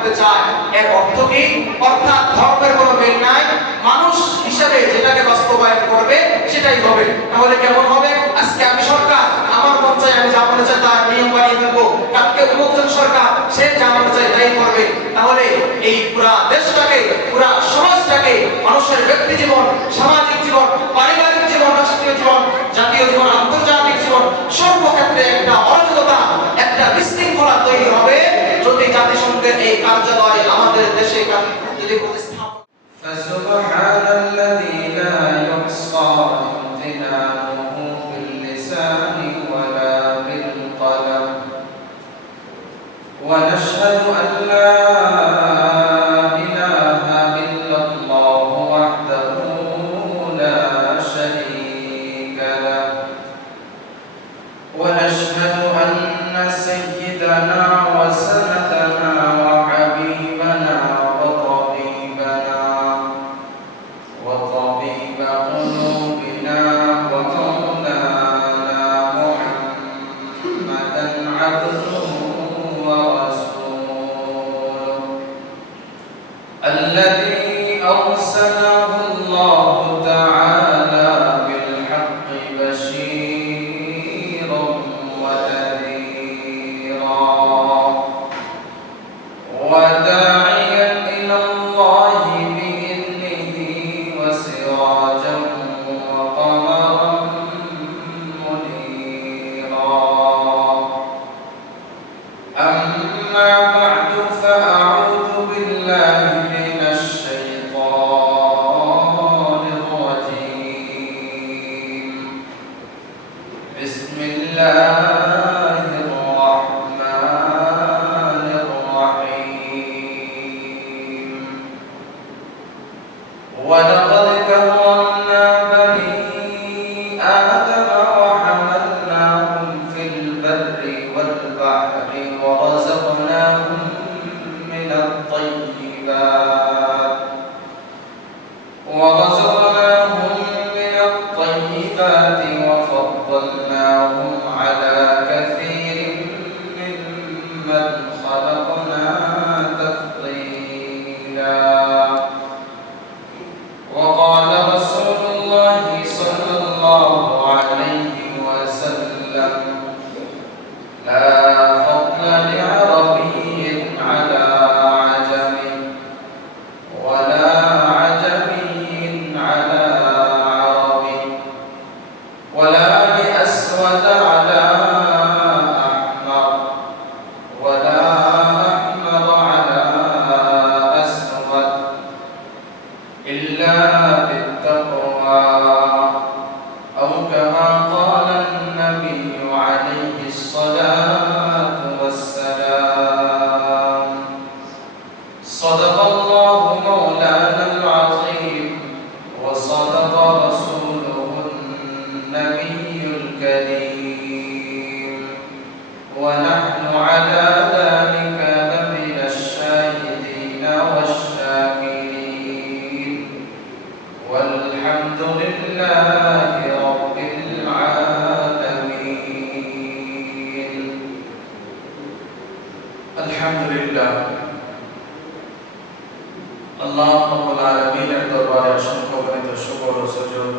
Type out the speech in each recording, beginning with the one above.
করতে চায়, এর অর্থ কি? অর্থাৎ ধর্মের কোনো মিল নাই, মানুষ হিসেবে যেটাকে বাস্তবায়ন করবে সেটাই হবে। তাহলে কেমন হবে? আজকে আমি সরকার, আমার মন চাই আমি যা মনে চাই তা নিয়ম বানিয়ে ফেলবো, কালকে অমুকজন সরকার, সে যা মনে চাই তাই করবে। তাহলে এই পুরা দেশটাকে, পুরা সমাজটাকে, মানুষের ব্যক্তি জীবন, সামাজিক জীবন, পারিবারিক জীবন, রাষ্ট্রীয় জীবন, জাতীয় জীবন, আন্তর্জাতিক জীবন, সর্বক্ষেত্রে একটা অরাজকতা, একটা বিশৃঙ্খলা তৈরি হবে যদি জাতিসংঘের এই কার্যালয় আমাদের দেশে যদি প্রতিস্থাপন। ফাসুবহানাল্লাযী লা ইহসা ইমতিনানুহু বিল লিসানি ওয়ালা বিল কলম ওয়া নাশহাদু আন লা ونشهد أن سيدنا وسندنا وحبيبنا وطبيبنا وطبيب قلوبنا ومولانا محمدا عبده ورسوله الذي أرسله الله تعالى بالحق بشيرا وداعيا إلى الله بإذنه وسراجا وقمرا منيرا أما بعد فأعوذ بالله من الشيطان الرجيم بسم الله ولقد كرمنا بني آدم وحملناهم في البر والبحر ورزقناهم من الطيبات وفضلناهم على كثير ممن خلقنا تفضيلا. وقال رسول الله صلى الله عليه وسلم لا فضل لعربي على عجم ولا عجمي على عربي ولا لأسود على أحمر ولا أحمر على أسود إلا بالتقوى أو كما قال النبي عليه الصلاة والسلام. صدق الله مولانا العظيم وصدق رسوله النبي الكريم ونحن على ذلك لمن الشاهدين والشاكرين والحمد لله رب العالمين. الحمد لله আল্লাহ রাব্বুল আলামিনের দরবারে অসংখ্য গণিত শুকর ও সুজুদ।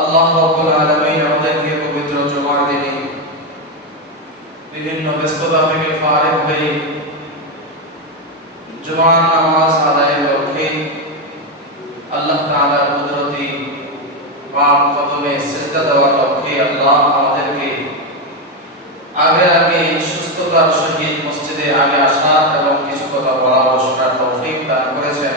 আল্লাহ রাব্বুল আলামিন আমাদেরকে পবিত্র জুমার দিনে বিভিন্ন ব্যস্ততা থেকে ফারিগ হয়ে জুমার নামাজ আদায়ের লক্ষ্যে আল্লাহ তাআলার কুদরতি পাক কদমে সিজদা দেওয়ার লক্ষ্যে আল্লাহ আমাদেরকে আগে সুস্থতার সহিত মসজিদে আগে আসার এবং কিছু কথা বলা ও শোনার তৌফিক দান করেছেন।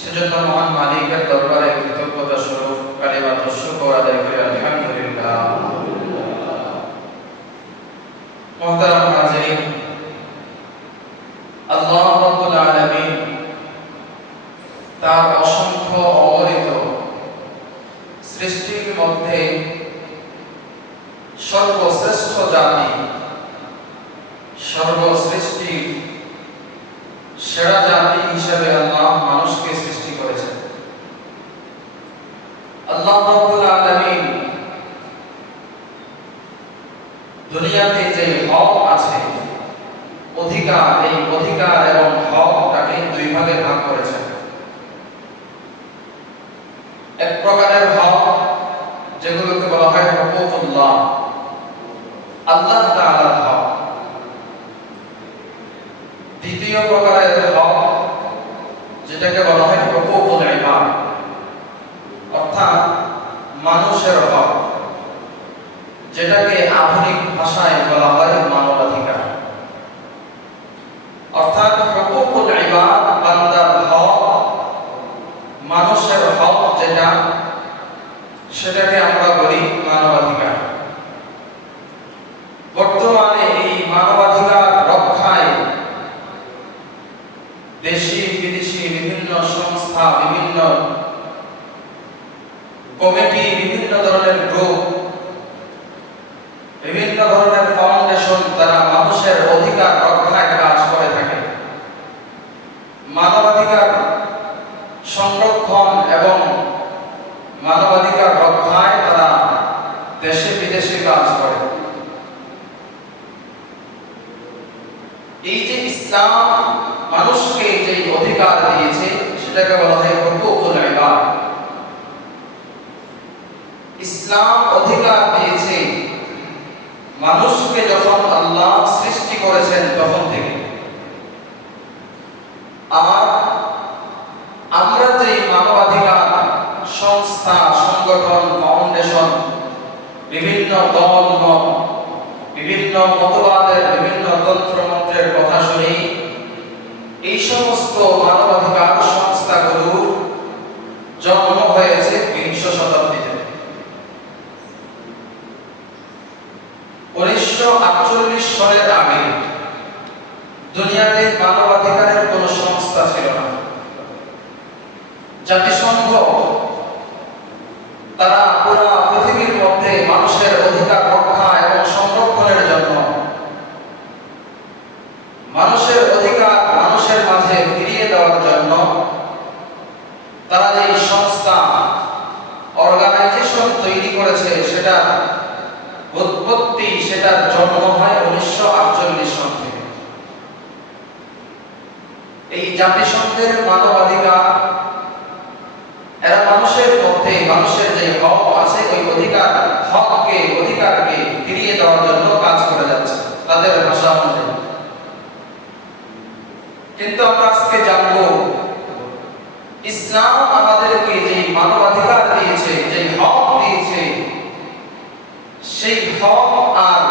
সেজন্য মহান মালিকের দরবারে কৃতজ্ঞতা স্বরূপ কালিমাত শুকর আদায় করি আলহামদুলিল্লাহ। মুহতারাম হাজিরিন, আল্লাহ রাব্বুল আলামিন তার অসংখ্য অগণিত সৃষ্টির মধ্যে সর্বশ্রেষ্ঠ জাতি, সর্বসৃষ্টি সেরা জাতি হিসেবে আল্লাহ মানুষকে সৃষ্টি করেছেন। আল্লাহ রাব্বুল আলামিন দুনিয়াতে যে হক আছে, অধিকার, এই এক প্রকারের হক যেগুলোকে বলা হয় হুকুকুল্লাহ, আল্লাহ তাআলার হক। দ্বিতীয় প্রকারের হক যেটাকে বলা হয় হুকুকুল ইবাদ, অর্থাৎ মানুষের হক, যেটাকে আধুনিক ভাষায় বলা হয় মানবাধিকার। অর্থাৎ হুকুকুল ইবাদ বান্দার হক, মানুষের হক যেটা, সেটাকে আমরা বলি মানবাধিকার। বর্তমানে এই মানবাধিকার রক্ষায় দেশি বিদেশি বিভিন্ন সংস্থা, বিভিন্ন কমিটি, বিভিন্ন ধরনের গ্রুপ, বিভিন্ন ধরনের ফাউন্ডেশন, তারা মানুষের অধিকার রক্ষায় কাজ করে থাকে। মানবাধিকার সংরক্ষণ এবং মানবাধিকার রক্ষায় তারা দেশে বিদেশে কাজ করে। এই যে ইসলাম মানুষকে যে অধিকার দিয়েছে সেটাকে বলা হয় হুকুকুল ইবাদ। ইসলাম অধিকার দিয়েছে মানুষকে যখন আল্লাহ সৃষ্টি করেছেন তখন থেকে। আর আমরা যে মানবাধিকার সংস্থা, সংগঠন, ফাউন্ডেশন, বিভিন্ন দল মত, বিভিন্ন মতবাদের বিভিন্ন তন্ত্রমন্ত্রের কথা শুনি, এই সমস্ত মানবাধিকার সংস্থাগুলোর জন্ম হয়েছে বিংশ শতাব্দীতে। 1948 সালের আগে দুনিয়াতে মানবাধিকারের কোনো সংস্থা ছিল না। জাতিসংঘ তারা পুরো পৃথিবীর মধ্যে মানুষের অধিকার রক্ষা এবং সংরক্ষণের জন্য, মানুষের অধিকার মানুষের মাঝে ফিরিয়ে দেওয়ার জন্য তারা যে সংস্থা, অর্গানাইজেশন তৈরি করেছে, সেটা উৎপত্তি, সেটার জন্ম হয় 1948 সাল থেকে। এই জাতিসংঘের মানবাধিকার, এরা মানুষের মধ্যে মানুষের যে হক আছে ওই অধিকারকে ফিরিয়ে দেওয়ার জন্য কাজ করে যাচ্ছে তাদের ভাষা অনুযায়ী। কিন্তু আমরা আজকে জানবো ইসলাম আমাদেরকে যে মানবাধিকার দিয়েছে, যে হক দিয়েছে, সেই হক আর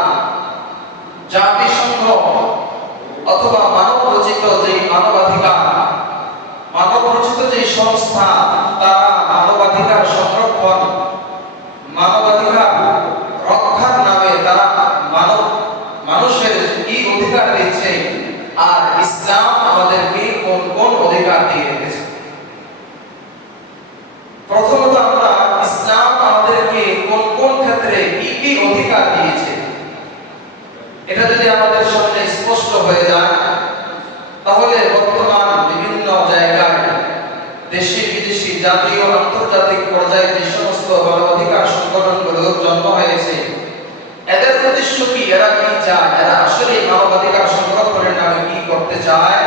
জাতিসংঘ অথবা মানব রচিত যে মানবাধিকার, মানব রচিত যে সংস্থা, তারা মানবাধিকার সংরক্ষণ, মানবাধিকার রক্ষার নামে তারা মানুষের কি অধিকার দিচ্ছে, আর ইসলাম আমাদেরকে কোন কোন অধিকার দিয়ে রেখেছে। প্রথমত আমরা ইসলাম আমাদেরকে কোন কোন ক্ষেত্রে কি কি অধিকার দিয়েছে এটা যদি আমাদের সামনে স্পষ্ট হয়ে যায়, তাহলে বর্তমান বিভিন্ন জায়গায় দেশি বিদেশি, জাতীয় আন্তর্জাতিক পর্যায়ে যে সমস্ত মানবাধিকার সংগঠনগুলোর জন্ম হয়েছে, এদের উদ্দেশ্য কি, এরা কি চায়, এরা আসলে মানবাধিকার সংরক্ষণের নামে কি করতে চায়,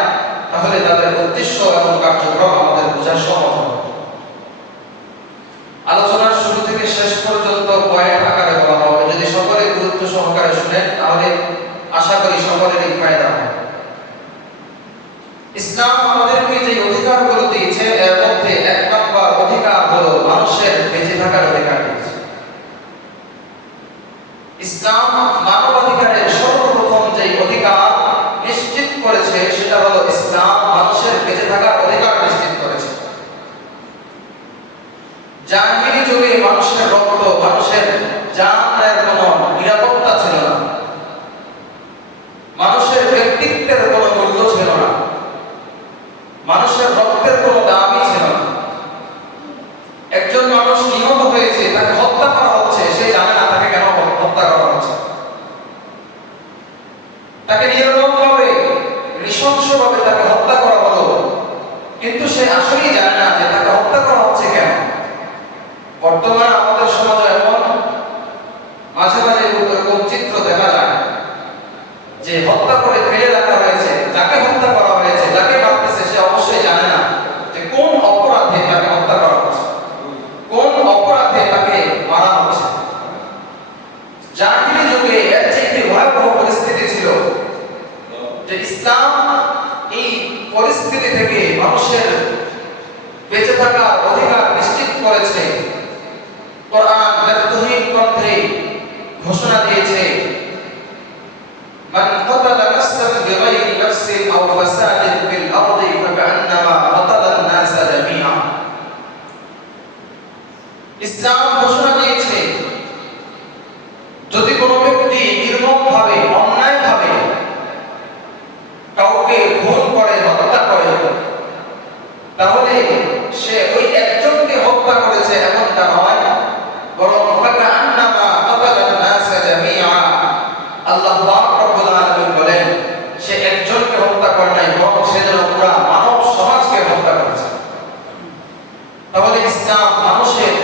তাহলে তাদের উদ্দেশ্য এবং কার্যক্রম আমাদের বোঝা সহজ হবে। আলোচনার শুরু থেকে শেষ পর্যন্ত পয়েন্ট আকারে বলা হবে। যদি সকলে গুরুত্ব সহকারে শুনেন তাহলে আশা করি সকলেরই ফায়দা হবে। ইসলাম আমাদেরকে যে অধিকারগুলো দিয়েছে এর মধ্যে এক নম্বর অধিকার হলো মানুষের বেঁচে থাকার অধিকার দিয়েছে। ইসলাম মানবাধিকারের সর্বপ্রথম যে অধিকার নিশ্চিত করেছে সেটা হলো ইসলাম মানুষের বেঁচে থাকার অধিকার নিশ্চিত করেছে। জাহিলি যুগে মানুষের রক্ত, মানুষের জানের কোনো নিরাপত্তা ছিল না, মানুষের ব্যক্তিত্বের কোনো মূল্য ছিল না, মানুষের রক্তের কোনো দামই ছিল না। একজন মানুষ নিহত হয়েছে, তাকে হত্যা করা হচ্ছে, সে জানে না তাকে কেন হত্যা করা হচ্ছে। তাকে নির্মমভাবে, নৃশংসভাবে তাকে হত্যা করা হলো, কিন্তু সে আসলেই জানে না যে তাকে হত্যা করা হচ্ছে কেন। বর্তমানে আমাদের সমাজে এমন মাঝে থাকার অধিকার নিশ্চিত করেছে। কোরআন ব্যর্থহীন কণ্ঠে ঘোষণা দিয়েছে, মান কাতালা নাফসান বিগাইরি নাফসিন আও ফাসাদিন ফিল আরদি ফাকান্নামা কাতালা আন-নাসা জামিআ। ইসলাম ঘোষণা দিয়েছে, যদি কোনো ব্যক্তি নির্মমভাবে অন্যায়ভাবে কাউকে খুন করে, হত্যা করে, তাহলে সে ওই একজনকে হত্যা করেছে এমনটা নয়, বরং ফাকান্নামা কাতালা আন-নাসা জামিআ। আল্লাহ পাক রব্বুল আলামিন বলেন, সে একজনকে হত্যা করে নাই, বরং সে যেন পুরো মানব সমাজকে হত্যা করেছে। তাহলে ইসলাম মানুষের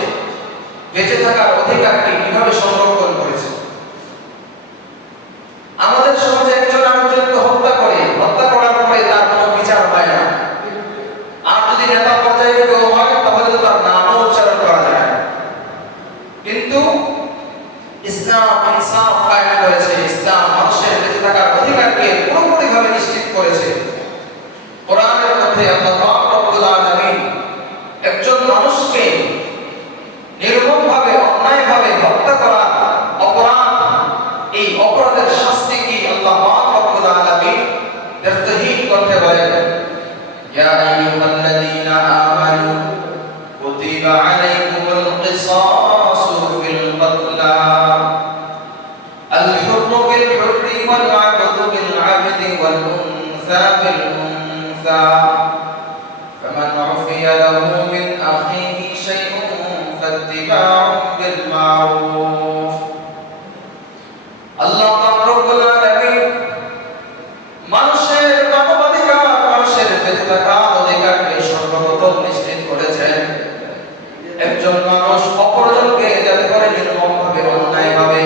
বেঁচে থাকার অধিকারকে কিভাবে সংরক্ষণ করেছে? আমাদের সমাজে একজন আরেকজনকে হত্যা করে, হত্যা করার পরে তার কোনো বিচার হয় না। আর যদি নেতা পর্যায়ে কেউ হয়, তাহলে তো তার নামও উচ্চারণ করা যায় না। কিন্তু ইসলাম ইনসাফ কায়েম করেছে। ইসলাম মানুষের বেঁচে থাকার অধিকারকে পুরোপুরিভাবে নিশ্চিত করেছে। কোরআনের মধ্যে আল্লাহ পাক রব্বুল আলামিন একজন মানুষকে নির্মমভাবে অন্যায়ভাবে হত্যা করা অপরাধ, এই অপরাধের শাস্তি কি আল্লাহ পাক রব্বুল আলামিন ব্যর্থহীন কণ্ঠে বলেন, ইয়া আইয়ুহাল্লাযীনা আমানু কুতিবা আলাইকুমুল কিসাসু ফিল কতলা আল হুররু বিল হুররি ওয়াল আবদু বিল আবদি ওয়াল উনসা বিল উনসা ফামান উফিয়া লাহু মিন আখিহি শাইউন ফাত্তিবাউন বিল মারুফ। আল্লাহ পাক রব্বুল আলামিন মানুষের মানবাধিকার, মানুষের বেঁচে থাকার অধিকারকে সর্বপ্রথম নিশ্চিত করেছেন। একজন মানুষ অপরজনকে যাতে করে নির্মমভাবে অন্যায়ভাবে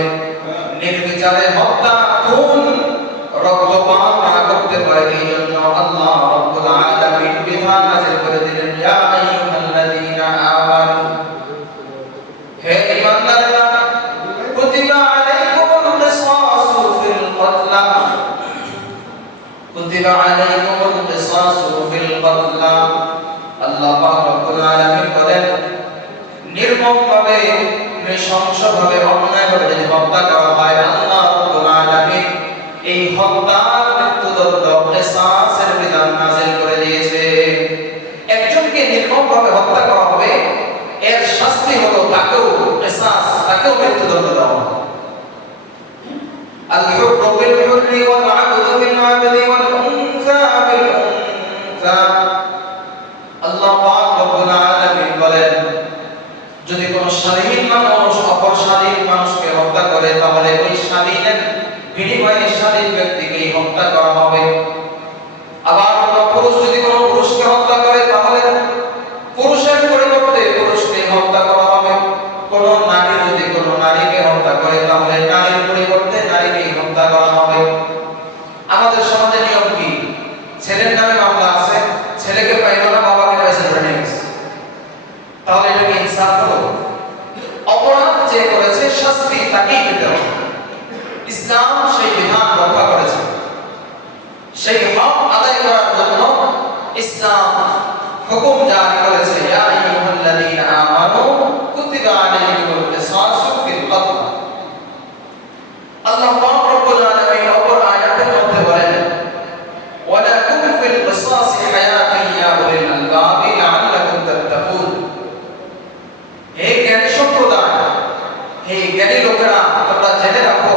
নির্বিচারে হত্যা, খুন, রক্তপাত না করতে পারে, এই জন্য আল্লাহ রব্বুল আলামিন বিধান নাযিল করে দিলেন, ইয়া আইয়ুহাল্লাযীনা আমানু, হে ঈমানদাররা, কুতিবা আলাইকুমুল কিসাসু ফিল কতলা, কুতিবা আলাইকুমুল কিসাসু ফিল কতলা। আল্লাহ পাক রব্বুল আলামিন বলেন, নির্মমভাবে, নৃশংসভাবে, অন্যায়ভাবে যদি হত্যা করা হয়, আল্লাহ রব্বুল আলামিন এই হত্যার মৃত্যুদণ্ড, কিসাসের বিধান নাযিল করে দিয়েছে। একজনকে নির্মমভাবে হত্যা করা হবে, এর শাস্তি হলো তাকেও কিসাস, তাকেও মৃত্যুদণ্ড দেওয়া হবে। আল হুররু বিল হুররি ওয়াল আবদু বিল আবদি ওয়াল উনসা বিল উনসা। আল্লাহ পাক রব্বুল আলামিন বলেন, যদি কোনো স্বাধীন মানুষ অপর স্বাধীন মানুষকে হত্যা করে, তাহলে ওই স্বাধীনের বিনিময়ে স্বাধীন ব্যক্তিকে হত্যা করা হবে। আবার কোনো পুরুষ যদি কোনো পুরুষকে হত্যা করে, তাহলে পুরুষের পরিবর্তে পুরুষকে হত্যা করা হবে। কোনো নারী যদি কোনো নারীকে হত্যা করে, তাহলে নারীর পরিবর্তে নারীকে হত্যা করা হবে। আমাদের সমাজে নিয়ম কি? ছেলের নামে মামলা আছে, ছেলেকে পাইল না, বাবাকে পাইছে, ধরে নিয়ে গেছে। তাহলে এটা কি ইনসাফ হলো? অপরাধ যে করেছে শাস্তি তাকেই পেতে হবে। ইসলাম সেই বিধান রক্ষা করেছে। সেই হক আদায় করার জন্য ইসলাম হুকুম জারি করেছে, ইয়া আইয়ুহাল্লাযীনা আমানু কুতিবা আলাইকুমুল কিসাসু ফিল কতলা। আল্লাহ পাক রব্বুল আলামিন অপর আয়াতের মধ্যে বলেন, ওয়া লাকুম ফিল কিসাসি হায়াতুন ইয়া উলিল আলবাবি লাআল্লাকুম তাত্তাকুন। হে জ্ঞানী সম্প্রদায়, হে জ্ঞানী লোকেরা, তোমরা জেনে রাখো,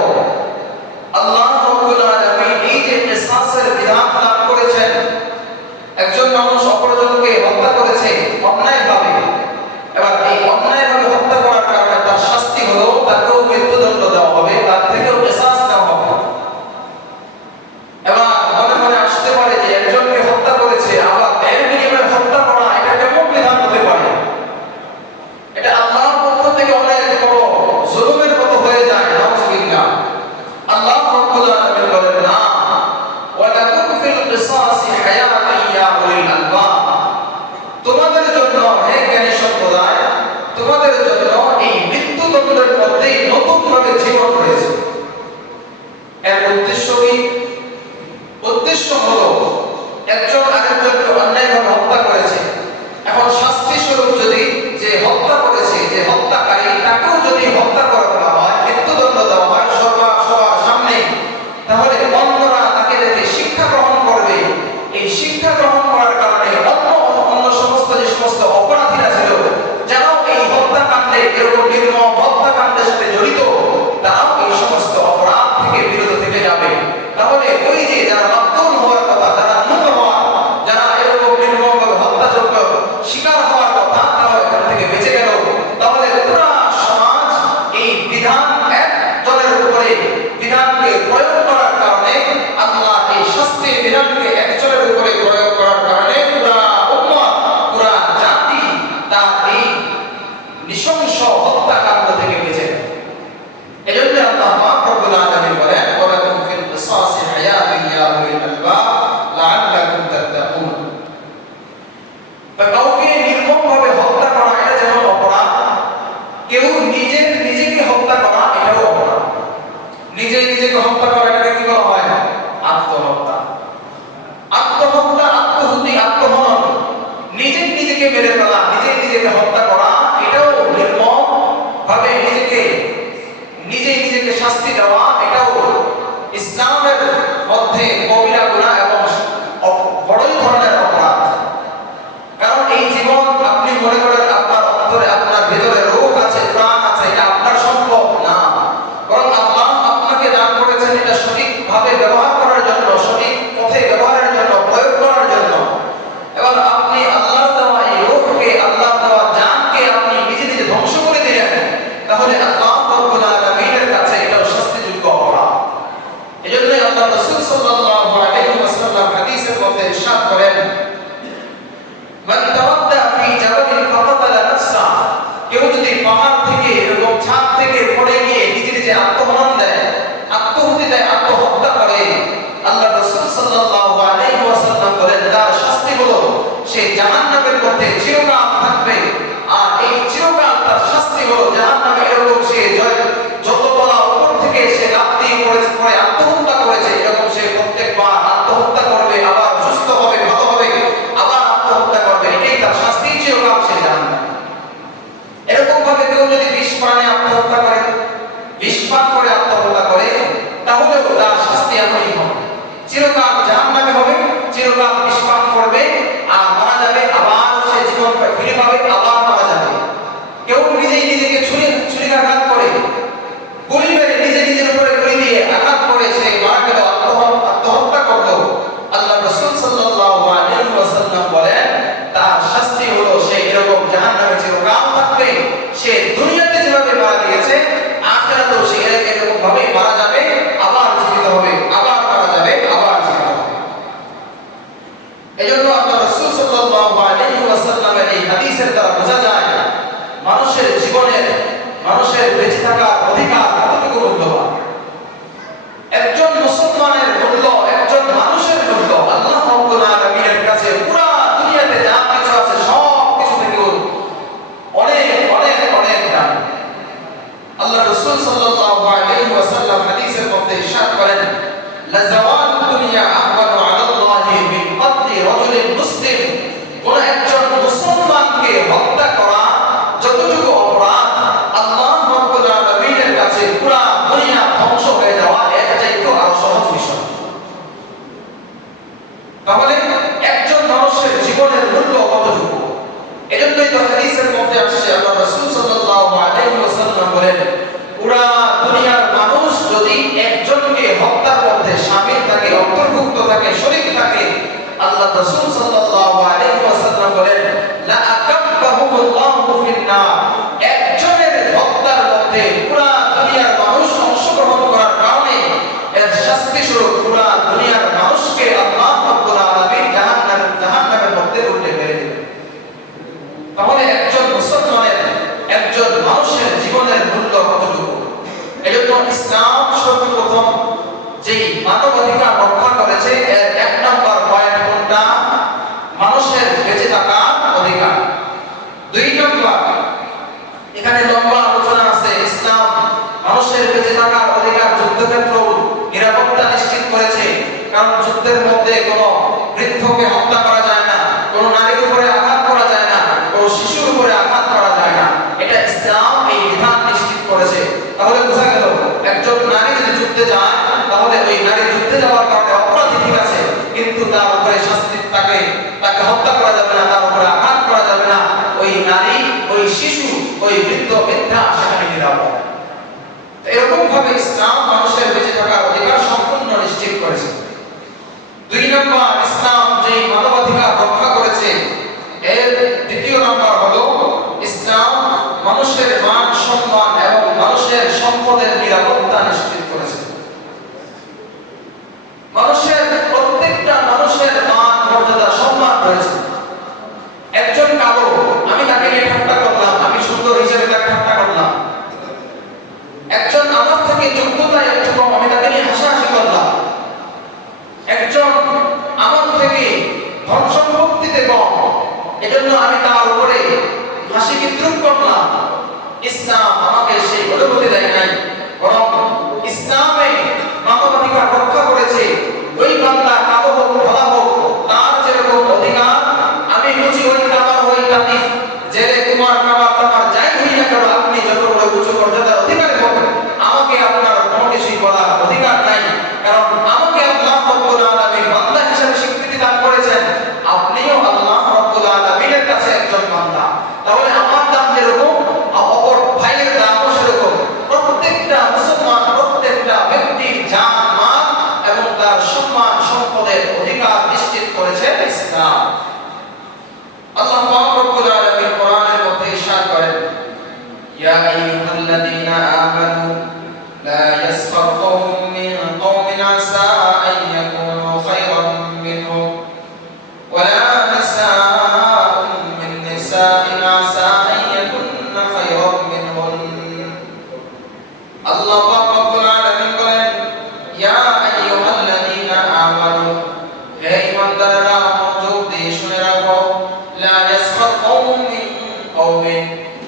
আল্লাহ রব্বুল আলামিন এই যে কিসাসের বিধান দান করেছেন, একজন মানুষ অপরজনকে হত্যা করেছে, অন্যায় ভিতরে রূহ আছে, প্রাণ আছে, এটা আপনার সম্পদ না, বরং আল্লাহ আপনাকে দান করেছেন এটা সঠিকভাবে ব্যবহার করার জন্য, সঠিক পথে ব্যবহারের জন্য, প্রয়োগ করার জন্য। এবং আপনি আল্লাহ দেওয়া এই রূহকে, আল্লাহ দেওয়া জানকে আপনি নিজে নিজে ধ্বংস করে দিলেন, তাহলে আল্লাহ রাব্বুল আলামিনের কাছে এটাও শাস্তিযোগ্য অপরাধ। এজন্যই আল্লাহ রাসূল সাল্লাল্লাহু আলাইহি ওয়াসাল্লাম হাদিসের মধ্যে ইরশাদ করেন, মান তাওয়াদ্দা ফি জাবালিন ফাকাতালা নাফসা, কেউ যদি পাহাড় থেকে এরকম ছাদ থেকে পড়ে গিয়ে নিজে নিজে আত্মহনন দেয়, আত্মহুতি দেয়, আত্মহত্যা করে, আল্লাহ রাসূল সাল্লাল্লাহু আলাইহি ওয়াসাল্লাম বলেন তার শাস্তি হলো সে জাহান্নামের মধ্যে চিরকাল থাকবে। আর এই চিরকাল তার শাস্তি হলো জাহান্নামে। এরকম সে যততলা উপর থেকে সে লাফ দিয়ে পড়ে আত্মহত্যা করেছে, এরকম সে প্রত্যেকবার আত্মহত্যা করবে, আবার সুস্থ হবে, ভালো হবে, আবার আত্মহত্যা করবে, এটাই তার শাস্তি, চিরকাল সে জাহান্নামে। এরকম ভাবে কেউ যদি বিষ পানে আত্মহত্যা করে, বিষ পান করে আত্মহত্যা করে, তাহলেও তার শাস্তি এমনই হবে, চিরকাল জাহান্নামে হবে, চিরকাল বিষ পান করবে আর মারা যাবে, আবার সে জীবন ফিরে পাবে, আবার মারা যাবে। কেউ নিজেই নিজেকে ছুরিকাঘাত করে, গুলি মেরে নিজে নিজের উপরে গুলি দিয়ে আঘাত করে সে মারা গেল, আত্মহত্যা করলো, আল্লাহ রাসূল সাল্লাল্লাহু আলাইহি ওয়াসাল্লাম বলেন তার শাস্তি হলো সে এরকম জাহান্নামে চিরকাল থাকবে। সে দুনিয়াতে যেভাবে মারা গিয়েছে, আখিরাতেও সে এরকম ভাবে মারা যাবে, আবার জীবিত হবে, আবার মারা যাবে, আবার জীবিত হবে। এজন্য আল্লাহ রাসূল সাল্লাল্লাহু আলাইহি ওয়াসাল্লামের এই হাদিসের দ্বারা বোঝা যায় মানুষের জীবনের, মানুষের বেঁচে থাকার অধিকার কতটুকু মূল্যবান। একজন মুসলমানের মূল্য, একজন মানুষের মূল্য আল্লাহ রাব্বুল আলামিনের কাছে পুরো দুনিয়াতে যা কিছু আছে সব কিছু থেকে অনেক অনেক অনেক দাম। আল্লাহ রাসূল সাল্লাল্লাহু আলাইহি ওয়াসাল্লাম হাদিসের মধ্যে ইরশাদ করেন, লা যাওয়াল দুনিয়া আহওয়ানু আলাল্লাহি মিন কতলি রাজুলিন মুসলিম, কোন একজন মুসলমানকে হত্যা করা যতটুকু অপরাধ, আল্লাহ রাব্বুল আলামিনের কাছে পুরো দুনিয়া ধ্বংস হয়ে যাওয়া এর চাইতেও আরো সহজ বিষয়। তাহলে একজন মানুষের জীবনের মূল্য কতটুকু। এজন্যই তো হাদিসের মধ্যে আসছে আল্লাহ রাসূল সাল্লাল্লাহু আলাইহি ওয়াসাল্লাম বলেন, পুরা দুনিয়ার মানুষ যদি একজনকে হত্যার মধ্যে শামিল থাকে, অন্তর্ভুক্ত থাকে, শরীক থাকে, আল্লাহ রাসূল সাল্লাল্লাহু আলাইহি ওয়াসাল্লাম বলেন লা আকাব্বাহুল্লাহু ফিন-নার, একজনের হত্যার মধ্যে পুরা দুনিয়ার মানুষ অংশগ্রহণ করার কারণে এর শাস্তি স্বরূপ পুরা দুনিয়ার মানুষকে আল্লাহ রাব্বুল আলামিন জাহান্নামের মধ্যে উল্টে ফেলে দেবেন। তাহলে একজন মুসলমানের, একজন মানুষের জীবনের মূল্য কতটুকু। এজন্য ইসলাম সর্বপ্রথম যেই মানবাধিকার রক্ষা করেছে এর এক নম্বর পয়েন্ট কোনটা? মানুষের বেঁচে থাকার অধিকার। দুই নম্বর, এখানে লম্বা আলোচনা আছে, ইসলাম মানুষের বেঁচে থাকার অধিকার, যুদ্ধক্ষেত্র নিরাপত্তা নিশ্চিত করেছে। কারণ যুদ্ধের মধ্যে কোনো বৃদ্ধকে হত্যা করা যায় না, কোনো নারীর উপরে আঘাত করা যায় না, কোনো শিশুর উপরে আঘাত করা যায় না, এটা ইসলাম এই বিধান নিশ্চিত করেছে। তাহলে বোঝা গেল একজন নারী যদি যুদ্ধে যায়, তাহলে ওই নারী যুদ্ধে যাওয়ার কারণে অপরাধী ঠিক আছে, কিন্তু তার উপরে শাস্তি, তাকে হত্যা করা যাবে না, তার উপরে আঘাত করা যাবে না। ওই নারী, ওই শিশু, ওই বৃদ্ধ বৃদ্ধা সেখানে নিরাপদ। এরকম ভাবে ইসলাম মানুষের বেঁচে থাকার অধিকার সম্পূর্ণ নিশ্চিত করেছে। দুই নম্বর, ইসলাম যে মানবাধিকার রক্ষা করেছে এর দ্বিতীয় নম্বর হলো ইসলাম মানুষের মান সম্মান এবং মানুষের সম্পদের নিরাপত্তা নিশ্চিত করেছে। মানুষের প্রত্যেকটা মানুষের মান, মর্যাদা, সম্মান রয়েছে। একজন কালো, আমি তাকে নিয়ে ঠাট্টা করলাম, আমি সুন্দর হিসেবে তাকে ঠাট্টা করলাম। একজন আমার থেকে যোগ্যতায় একটু কম, আমি তাকে নিয়ে হাসাহাসি করলাম। একজন আমার থেকে ধন সম্পত্তিতে কম, এজন্য আমি তার উপরে হাসি বিদ্রুপ করলাম। ইসলাম আমাকে সেই অনুমতি দেয় নাই, বরং ইসলামে মানবাধিকার রক্ষা করেছে। ওই বান্দা কালো হোক, ধলা হোক, তার যেরকম অধিকার, আমি বুঝি ওই কামার, ওই কাতি, জেলে কুমার, কামার তামার যাই হই না কেন, আপনি যত বড় উঁচু মর্যাদার অধিকারী হবেন, আমাকে আপনার কোনো কিছুই বলার অধিকার নাই। কারণ আমাকে আল্লাহ রাব্বুল আলামিন বান্দা হিসেবে স্বীকৃতি দান করেছেন, আপনিও আল্লাহ রাব্বুল আলামিনের কাছে একজন বান্দা। তাহলে আমার দাম যেরকম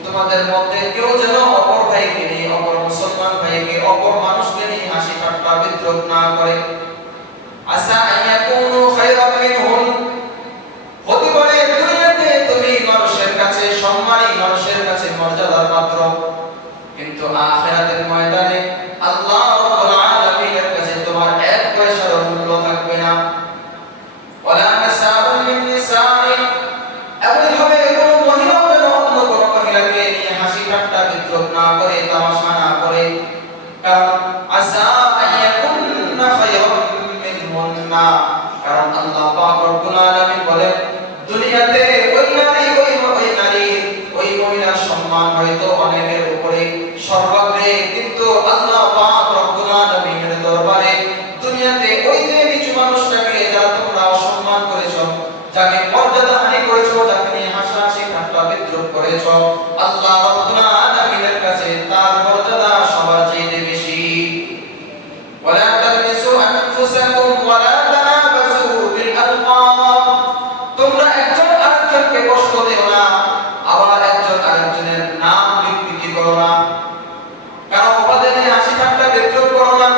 তোমাদের মধ্যে কেউ যেন অপর ভাইকে নিয়ে, অপর মুসলমান ভাইকে, অপর মানুষকে নিয়ে হাসি ঠাট্টা বিদ্রুপ না করে। আসা আইয়াকুনু খায়রাম মিনহুম, হতে পারে দুনিয়াতে তুমি মানুষের কাছে সম্মানী, মানুষের কাছে মর্যাদার পাত্র, কিন্তু আখিরাতের ময়দানে আল্লাহ রাব্বুল আলামিনের কাছে তোমার এক পয়সার মূল্য থাকবে না। ওয়ালা নাসাউন মিন নিসাইন, এমনভাবে কোনো মহিলা যেন অন্য কোনো মহিলাকে নিয়ে হাসি ঠাট্টা বিদ্রুপ না করে, তামাশা না করে, কারণ আসা আইয়াকুন্না খায়রাম মিনহুন্না, কারণ আল্লাহ পাক রব্বুল আলামিন বলেন দুনিয়াতে ওই নারী, ওই মহিলার সম্মান হয়তো অনেকের উপরে সর্বাগ্রে, কিন্তু আল্লাহ পাক রব্বুল আলামিনের দরবারে দুনিয়াতে ওই যে নিচু মানুষটাকে যারা তোমরা অসম্মান করেছো, যাকে মর্যাদাহানি করেছো, যাকে নিয়ে হাসাহাসি ঠাট্টা বিদ্রুপ করেছো, আল্লাহ রব্বুল আলামিনের কাছে তার মর্যাদা সবার চেয়ে বেশি। ওয়ালা তালমিসু আনফুসাকুম ওয়ালা তানাবাসু বিল আলকাব, তোমরা একজন আরেকজনকে কষ্ট দিও না, আবার একজন আরেকজনের নাম বিকৃতি করো না, কারণ উপাধি নিয়ে হাসি ঠাট্টা বিদ্রুপ করো না।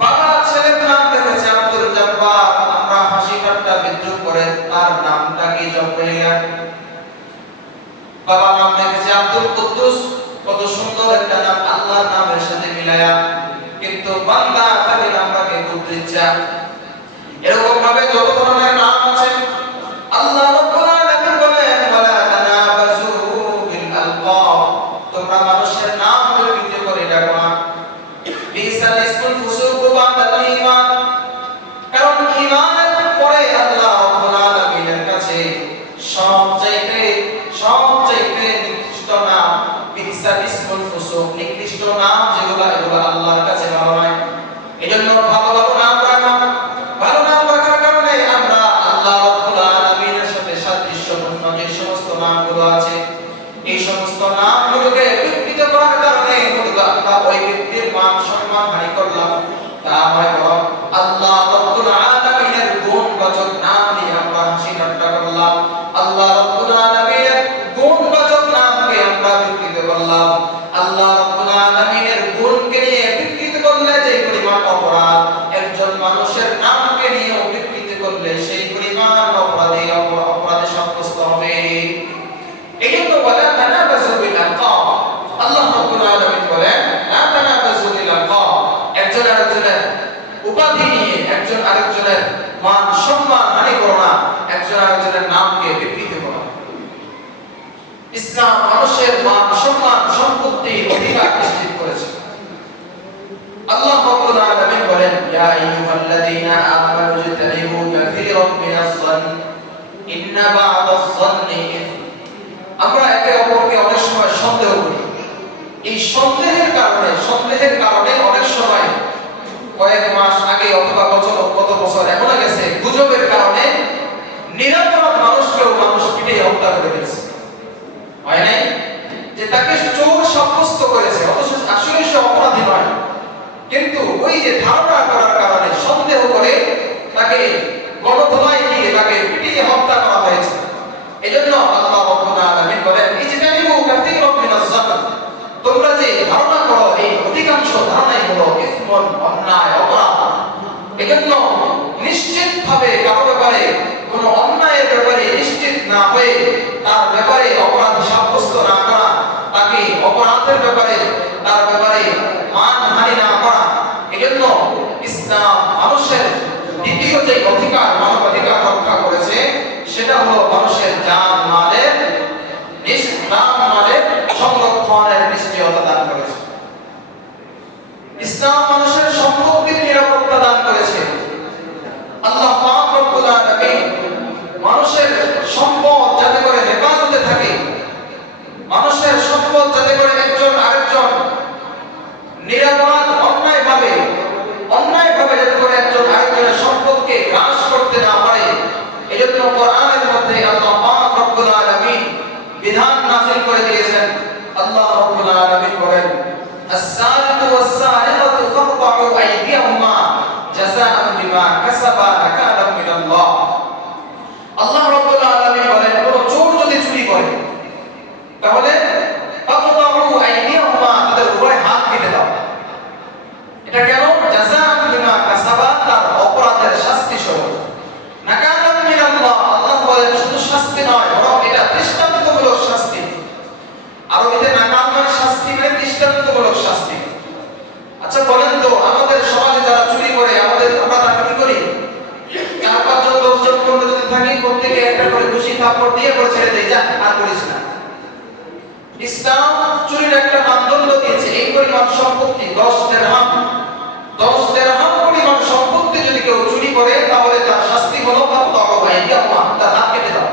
বাবা ছেলের নাম রেখেছে আব্দুল জব্বার, আমরা হাসি ঠাট্টা বিদ্রুপ করে তার নামটা কি জব্বারিয়া। বাবা নাম রেখেছে আব্দুল কুদ্দুস, কত সুন্দর একটা নাম আল্লাহর নামের সাথে মিলায়া, কিন্তু বান্দা তাকে নামটাকে কুদ্দুসা। এরকম ভাবে যত ধরনের নাম আছে আল্লাহ রাব্বুল আলামিন বলেন ওয়ালা তানাবাসু বিল আলকাব, তোমরা মানুষের নাম বিকৃতি করে ডাকো না। বিসাল ইসমুল ফুসুক বাদাল ঈমান, কারণ ঈমানের পরে আল্লাহ রাব্বুল আলামিনের কাছে সবচাইতে নিকৃষ্ট নাম বিসাল ইসমুল ফুসুক, নিকৃষ্ট নাম যেগুলো, এগুলো আল্লাহর কাছে ভালো নয়। এজন্য ভালো ভালো নাম রাখা, ভালো নাম রাখার কারণে আমরা আল্লাহ রাব্বুল আলামিনের সাথে সাদৃশ্যপূর্ণ যে সমস্ত নামগুলো আছে, এই সমস্ত নামগুলোকে বিকৃত করার কারণে আমরা ওই ব্যক্তির মান সম্মান হানি করলাম, তা নয় বরং আল্লাহ রাব্বুল আলামিনের গুণবাচক নাম নিয়ে আমরা হাসি ঠাট্টা করলাম, আল্লাহ রাব্বুল আলামিনের গুণবাচক নামকে আমরা বিকৃত করলাম। আল্লাহ রাব্বুল আলামিনের গুণকে নিয়ে বিকৃত করলে যে পরিমাণ অপরাধ, একজন মানুষের নামকে নিয়ে বিকৃত করলে সেই পরিমাণ অপরাধে সাব্যস্ত হবে। এইজন্য ওয়ালা তানাবাসু বিল আলকাব, আল্লাহ রাব্বুল আলামিন বলেন লা তানাবাসু বিল আলকাব, একজন আরেকজনের উপাধি নিয়ে একজন আরেকজনের মান সম্মান হানি করো না, একজন আরেকজনের নামকে বিকৃত করো না। ইসলাম মানুষের মান সম্মান সম্পত্তি অধিকার নিশ্চিত করেছে। আল্লাহ রাব্বুল আলামিন বলেন ইয়া আইয়ুহাল্লাযীনা আমানু ইজতানিবু কাসীরাম মিনাজ যন্ন ইন্না বা'দাজ যন্নি ইসম, আমরা একে অপরকে অনেক সময় সন্দেহ করি। এই সন্দেহের কারণে অনেক সময় কয়েক মাস আগে অথবা কত বছর এমন গেছে, গুজবের কারণে নিরপরাধ মানুষকেও মানুষ পিটে হত্যা করে দিয়েছে, হয় নাই? যে তাকে চোর সাব্যস্ত করেছে, অথচ আসলে সে অপরাধী নয়, কিন্তু ওই যে ধারণা করার কারণে সন্দেহ করে তাকে গণধোলাই দিয়ে তাকে পিটিয়ে হত্যা করা হয়েছে। এজন্য আল্লাহ রাব্বুল আলামিন বলেন ইজতানিবু কাসীরাম মিনাজ যন্ন, তোমরা যে ধারণা করো এই অধিকাংশ ধারণাই হলো ইসমুন, অন্যায়, অপরাধ। এজন্য নিশ্চিতভাবে কারো ব্যাপারে কোনো অন্যায়ের ব্যাপারে নিশ্চিত না হয়ে তার ব্যাপারে অপরাধ সাব্যস্ত না করা, তাকে অপরাধের ব্যাপারে তার ব্যাপারে মানহানি না করা। এজন্য ইসলাম মানুষের দ্বিতীয় যে অধিকার, মানবাধিকার রক্ষা করেছে, সেটা হলো মানুষের জান মালের সংরক্ষণের নিশ্চয়তা দান করেছে। ইসলাম মানুষের সম্পত্তির নিরাপত্তা দান করেছে। আল্লাহ পাক রব্বুল আলামিন মানুষের সম্পদ যাতে করে হেফাজতে থাকে, মানুষের সম্পদ যাতে করে একজন আরেকজন নিরাপরাধ অন্যায়ভাবে যাতে করে একজন আরেকজনের সম্পদকে হ্রাস করতে না পারে, এজন্য কোরআনের মধ্যে আল্লাহ পাক রব্বুল আলামিন বিধান নাযিল করে দিয়েছেন। আল্লাহ রাব্বুল আলামিন বলেন আস-সারিকু ওয়াস-সারিকাতু ফাকতাউ আইদিয়াহুমা জাযাআন বিমা কাসাবা নাকালাম মিনাল্লাহ। আল্লাহ রাব্বুল আলামিন বলেন কোন চোর যদি চুরি করে, তাহলে ফাকতাউ আইদিয়াহুমা, তাদের উভয় হাত কেটে দাও। এটা কেন? জাযাআন বিমা কাসাবা, তার অপরাধের শাস্তি স্বরূপ। নাকালাম মিনাল্লাহ, আল্লাহ বলেন শুধু শাস্তি নয়, বরং এটা দৃষ্টান্তমূলক শাস্তি। আরবিতে নাকাল মানে শাস্তি, মানে দৃষ্টান্তমূলক শাস্তি। আচ্ছা বলেন তো, আমাদের সমাজে যারা চুরি করে, আমরা তাকে কি করি? 4-5 জন 10 জন করে যদি থাকি, প্রত্যেকে একটা করে ঘুষি থাপ্পড় দিয়ে করে ছেড়ে দেই, যা আর করিস না। ইসলাম চুরির একটা মানদণ্ড দিয়েছে, এই পরিমাণ সম্পত্তি 10 দিরহাম পরিমাণ সম্পত্তি যদি কেউ চুরি করে, তাহলে তার শাস্তি হলো ফাকতাউ আইদিয়াহুমা, তার হাত কেটে দাও।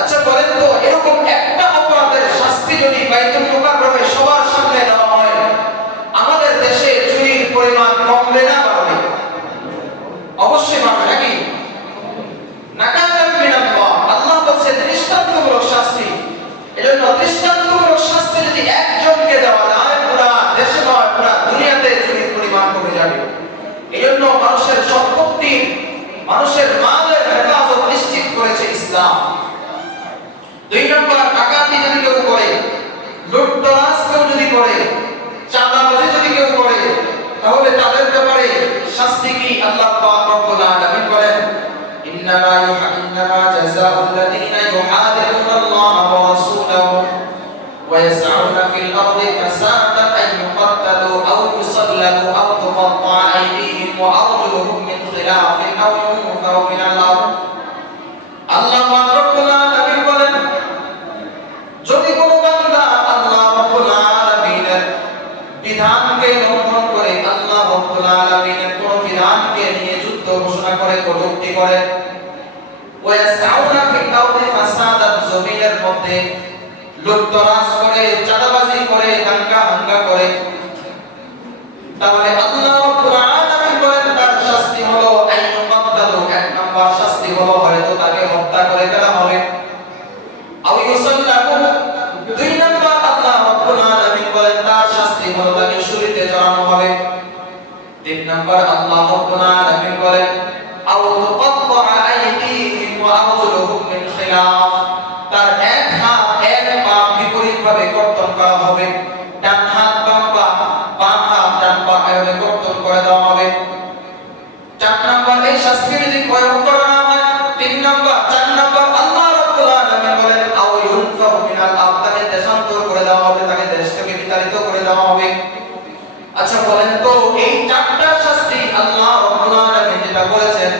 আচ্ছা বলেন তো, এরকম একটা অপরাধের শাস্তি যদি বাইতুল মুকাররমে সবার সামনে দেওয়া হয়, আমাদের দেশে চুরির পরিমাণ কমবে না বাড়বে? অবশ্যই বাড়বে, নাকি? নাকালাম মিনাল্লাহ, আল্লাহ বলেন দৃষ্টান্তমূলক শাস্তি। এজন্য দৃষ্টান্তমূলক শাস্তি যদি একজনকে দেওয়া যায়, পুরা দেশে নয়, পুরা দুনিয়াতে চুরির পরিমাণ কমে যাবে। এজন্য মানুষের সম্পত্তি, মানুষের মালের হেফাজত নিশ্চিত করেছে ইসলাম। 2 নম্বর, ডাকাতি যদি কেউ করে, লুটতরাজ কেউ যদি করে, চাঁদাবাজি যদি কেউ করে, তাহলে তাদের ব্যাপারে শাস্তি কি? আল্লাহ পাক রব্বুল আলামিন বলেন, ইন্নামা জাযাউল লাযীনা ইউহাদিরুনা আল্লাহ ওয়া রাসূলাহু ওয়া ইয়াসআউনা ফিল আরদি ফাসাদান আন ইউকাত্তালু আও ইউসাল্লাবু আও তুকাত্তা'a আইদিহিম ওয়া আরজুলুহুম মিন খিলাফিন আও ইউনফাউ মিনাল আরদ। আল্লাহ পাক রব্বুল আলামিন বলেন, যদি কোন বান্দা আল্লাহ রাব্বুল আলামিনের বিধানকে লঙ্ঘন করে, আল্লাহ রাব্বুল আলামিনের কোন বিধানকে নিয়ে যুদ্ধ ঘোষণা করে, কটূক্তি করে, ওয়ায়াসআউনা ফিল আরদি ফাসাদান, জমিনের মধ্যে লুটতরাজ করে, চাঁদাবাজি করে, দাঙ্গা করে, তাহলে আল্লাহ রাব্বুল আলামিন বলেন তার শাস্তি হলো আইয়ুকাত্তালু, 1 নম্বর শাস্তি হলো হয়তো তাকে হত্যা করে ফেলা হবে, আও ইউসাল্লাবু, 2 নম্বর আল্লাহ রাব্বুল আলামিন বলেন তার শাস্তি হলো তাকে শরীরে জড়ানো হবে, 3 নম্বর আল্লাহ রাব্বুল আলামিন বলেন আও তুকাত্তা'a আইদিহিম ওয়া আরজুলুহুম মিন খিলাফ, তার এক হাত এক পা বিপরীতভাবে কর্তন করা হবে, ডান হাত বাম পা, বাম হাত ডান পা এভাবে কর্তন করে দেওয়া হবে। 4 নম্বর, এই শাস্তি যদি প্রয়োগ করা না হয়, 3 নম্বর 4 নম্বর আল্লাহ রাব্বুল আলামিন বলেন আও ইউনফাউ মিনাল আরদ, তাকে দেশান্তর করে দেওয়া হবে, তাকে দেশ থেকে বিতাড়িত করে দেওয়া হবে। আচ্ছা বলেন তো, এই 4টা শাস্তি আল্লাহ রাব্বুল আলামিন যেটা বলেছেন,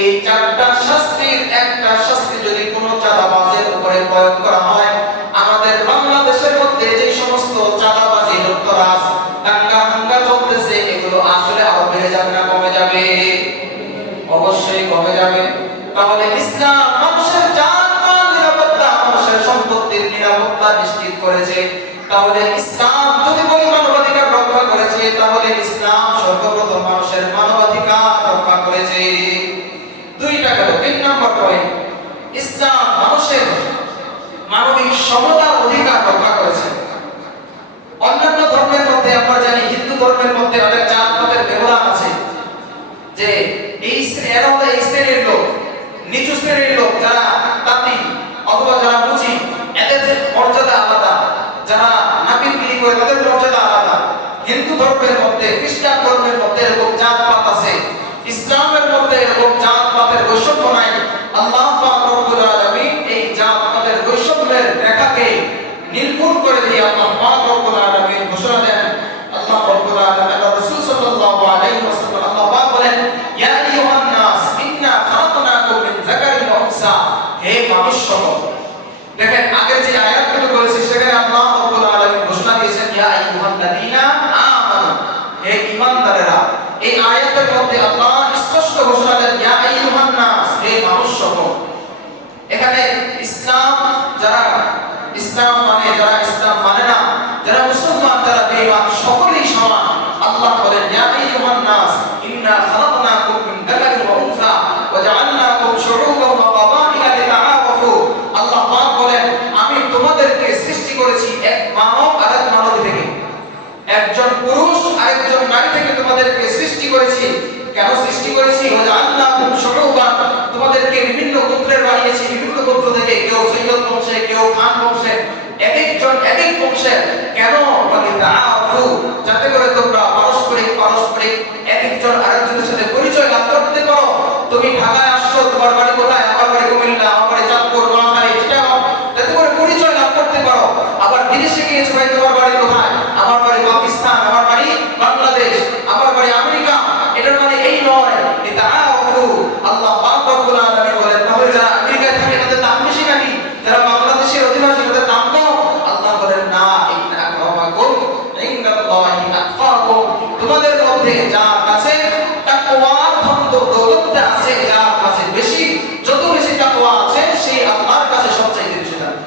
এই 4টা শাস্তির একটা শাস্তি যদি কোনো চাঁদাবাজের উপরে প্রয়োগ করা হয়, আমাদের বাংলাদেশের মধ্যে যে সমস্ত চাঁদাবাজি, লুটতরাজ, দাঙ্গা চলতেছে, এগুলো আসলে আরো বেড়ে যাবে না কমে যাবে? অবশ্যই কমে যাবে। তাহলে ইসলাম মানুষের জান-মাল নিরাপত্তা, মানুষের সম্পত্তির নিরাপত্তা নিশ্চিত করেছে। তাহলে ইসলাম যদি বলি মানবাধিকার রক্ষা করেছে, তাহলে ইসলাম সর্বপ্রথম মানুষের মানবাধিকার রক্ষা করেছে। 2টা গেল। 3 নম্বর পয়েন্ট, ইসলাম মানুষের মানবিক সমতার অধিকার রক্ষা করেছে। অন্যান্য ধর্মের মধ্যে আমরা জানি, হিন্দু ধর্মের মধ্যে অনেক জাতপাতের ব্যবহার আছে, যে এই শ্রেণীর লোক, নিচু শ্রেণীর লোক, যারা তাঁতি অথবা যারা মুচি, এদের মর্যাদা আলাদা, যারা নাপিতগিরি করে তাদের মর্যাদা আলাদা। হিন্দু ধর্মের মধ্যে, খ্রিস্টান ধর্মের মধ্যে এরকম জাতপাত আছে, ইসলামের মধ্যে এরকম জাতপাতের বৈষম্য নাই। আল্লাহ পাক রব্বুল আলামিন এই জাতপাতের বৈষম্যের রেখাকে নির্মূল করে দিয়ে আল্লাহ পাক রব্বুল আলামিন ঘোষণা দেন। আল্লাহ রব্বুল আলামিন, রাসূল সাল্লাল্লাহু আলাইহি ওয়াসাল্লাম, আল্লাহ পাক বলেন, ইয়া আইয়ুহান নাস ইন্না খালাকনাকুম মিন যাকারিন ওয়া উনসা, হে মানুষ সকল। দেখেন আগের যে আয়াতগুলো বলেছে, সেখানে আল্লাহ রাব্বুল আলামিন ঘোষণা দিয়েছেন ইয়া আইয়ুহাল্লাযীনা আমানু, হে ঈমানদারেরা। এই আয়াতের মধ্যে আল্লাহ স্পষ্ট ঘোষণা দেন ইয়া আইয়ুহান নাস, হে মানুষ সকল। এখানে ইসলাম মানে না, যারা মুসলমান, যারা বেঈমান, সকলেই সমান। আল্লাহ বলেন ইয়া আইয়ুহান নাস ইন্না খালাকনাকুম মিন যাকারিন ওয়া উনসা ওয়া জাআলনাকুম শুউবান ওয়া ক্বাবাইলা লিতাআরাফু। আল্লাহ পাক বলেন, আমি তোমাদেরকে সৃষ্টি করেছি এক মানব আর এক মানবী থেকে, একজন পুরুষ আর একজন নারী থেকে তোমাদেরকে সৃষ্টি করেছি। কেন সৃষ্টি করেছি? ওয়া জাআলনাকুম শুউবান, তোমাদেরকে বিভিন্ন গোত্রের বানিয়েছি, বিভিন্ন গোত্র থেকে, কেউ সৈয়দ বংশে, কেউ খান বংশে, একজন এক এক বংশের কেন বলে তাআফু, যাতে করে তোমরা পারস্পরিক এক একজন আরেকজনের সাথে পরিচয় লাভ করতে পারো। তুমি ঢাকায় আসছো, তোমার বাড়ি কোথায়? আমার বাড়ি কুমিল্লা, আমার বাড়ি চাঁদপুর, নোয়াখালী, চিটাগাং, যাতে করে পরিচয় লাভ করতে পারো। আবার বিদেশে গিয়েছো, ভাই তোমার বাড়ি কোথায়? আমার বাড়ি পাকিস্তান, আমার বাড়ি বাংলাদেশ, আমার বাড়ি আমেরিকা। এটার মানে এই নয় তাআফু। আল্লাহ পাক রব্বুল আলামিন বলেন, তাহলে যারা আমেরিকায় থাকে তাদের দাম বেশি নাকি যারা বাংলাদেশের অধিবাসী তাদের দাম কম? আল্লাহ বলেন না, ইন্না আকরামাকুম ইনদাল্লাহি আতকাকুম। তোমাদের মধ্যে যার কাছে তাকওয়া ধন দৌলতটা আছে, যার কাছে বেশি, যত বেশি তাকওয়া আছে, সেই আল্লাহর কাছে সবচেয়ে বেশি দামি।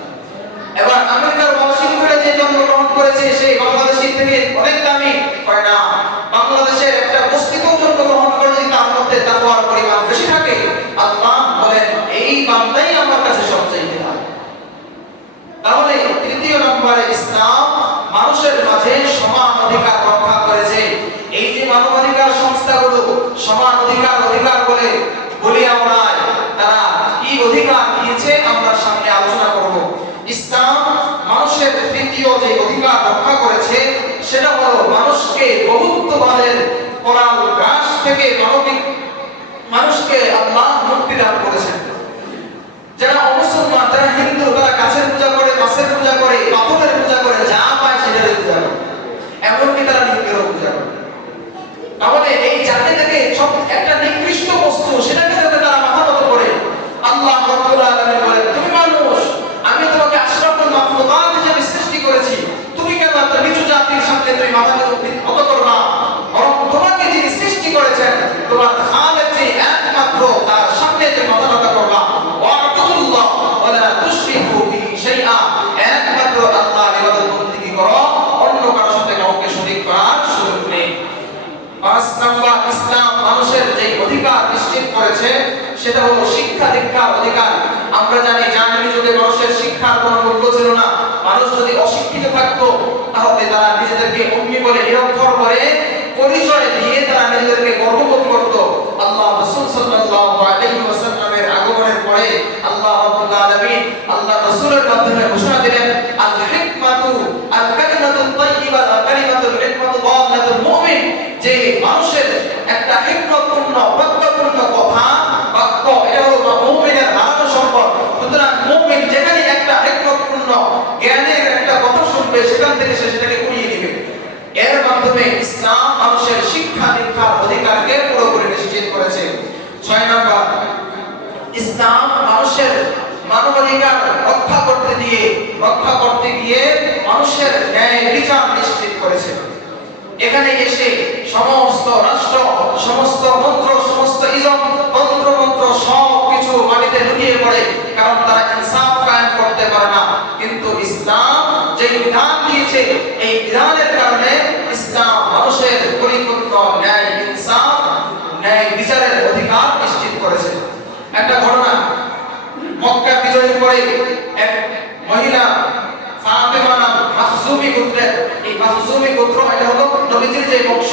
এবার আমেরিকার ওয়াশিংটনে যে জন্মগ্রহণ করেছে সেই বাংলাদেশী থেকে অনেক দামি হয় না? বাংলাদেশের একটা বস্তিতেও জন্মগ্রহণ করে যদি তার মধ্যে তাকওয়ার পরিমাণ বেশি থাকে, আল্লাহ বলেন এই বান্দাই আমার কাছে সবচেয়ে দামি। তাহলে তৃতীয় নম্বরে ইসলাম মানুষের মাঝে সমান অধিকার রক্ষা করেছে। এই যে মানবাধিকার সংস্থাগুলো সমান অধিকার বলে বলি আমরা, তারা কি অধিকার দিয়েছে আমরা সামনে আলোচনা করব। ইসলাম মানুষের তৃতীয় যে অধিকার রক্ষা করেছে সেটা হলো মানুষকে বহুত্ববাদের করাল গ্রাস থেকে মানুষকে আল্লাহ মুক্তি দান করেছেন। যারা অমুসলমান, যারা হিন্দু, তারা গাছের পূজা করে, মাছের পূজা করে, পাথরের পূজা করে, যা পায় সেটারই পূজা করে, এমনকি তারা লিঙ্গেরও পূজা করে। তাহলে এই জাতি থেকে সব একটা নিকৃষ্ট বস্তু, সেটাকে যাতে তারা মাথা নত করে, আল্লাহ রাব্বুল আলামিন বলেন, তুমি মানুষ, আমি তোমাকে আশরাফুল মাখলুকাত হিসেবে সৃষ্টি করেছি, তুমি কেন একটা নিচু জাতির সামনে তুমি মাথা নত করবা? বরং তোমাকে যিনি সৃষ্টি করেছেন, তোমার খালেক যে একমাত্র, তার সামনে যে মাথা নত করবা। ওয়া'বুদুল্লাহ ওয়া লা তুশরিকু বিহি শাইআ, একমাত্র আল্লাহর ইবাদত বন্দেগী করো, অন্য কারোর সাথে কাউকে শরীক করার সুযোগ নেই। ৫ নাম্বার, ইসলাম মানুষের যে অধিকার নিশ্চিত করেছে সেটা হলো শিক্ষা দীক্ষার অধিকার। আমরা জানি জাহেলি যুগে মানুষের শিক্ষার কোনো মূল্য ছিল না। মানুষ যদি অশিক্ষিত থাকতো তাহলে তারা নিজেদেরকে উম্মি বলে, নিরক্ষর বলে পরিচয় দিয়ে তারা নিজেদেরকে গর্ববোধ করত। আল্লাহ রাসূল সাল্লাল্লাহু আলাইহি ওয়াসাল্লামের আগমনের পরে আল্লাহ রাব্বুল আলামিন আল্লাহ রাসূলের মাধ্যমে ঘোষণা দিলেন, আল হিকমাতু আল কালিমাতুত তাইয়্যিবা ওয়া কালিমাতুল হিকমাতু দাল্লাতুল মুমিন, যে মানুষের একটা হিকমতপূর্ণ প্রজ্ঞাপূর্ণ কথা বাক্য, এটা হলো মুমিনের হারানো সম্পদ। সুতরাং মুমিন যেখানে একটা হিকমতপূর্ণ জ্ঞানের একটা কথা শুনবে, সেখান থেকে সে সেটাকে উড়িয়ে দিবে। এর মাধ্যমে ইসলাম মানুষের শিক্ষা দীক্ষার অধিকারকে পুরোপুরি নিশ্চিত করেছে। ৬ নম্বর, ইসলাম মানুষের মানবাধিকার রক্ষা করতে গিয়ে মানুষের ন্যায় বিচার নিশ্চিত করেছে। এখানে এসে সমস্ত রাষ্ট্র, সমস্ত মন্ত্র, সমস্ত ইজম, তন্ত্র মন্ত্র সব কিছু মাটিতে লুটিয়ে পড়ে, কারণ তারা ইনসাফ কায়েম করতে পারে না। কিন্তু ইসলাম যে বিধান দিয়েছে, এই বিধানের কারণে ইসলাম মানুষের পরিপূর্ণ ন্যায় ইনসাফ, ন্যায় বিচারের অধিকার নিশ্চিত করেছে। একটা ঘটনা, মক্কা বিজয়ের পরে এক মহিলা ফাতেমা নাম মাখজুমি গোত্রের, এই মাখজুমি গোত্র এটা হলো নবীজির যে বংশ,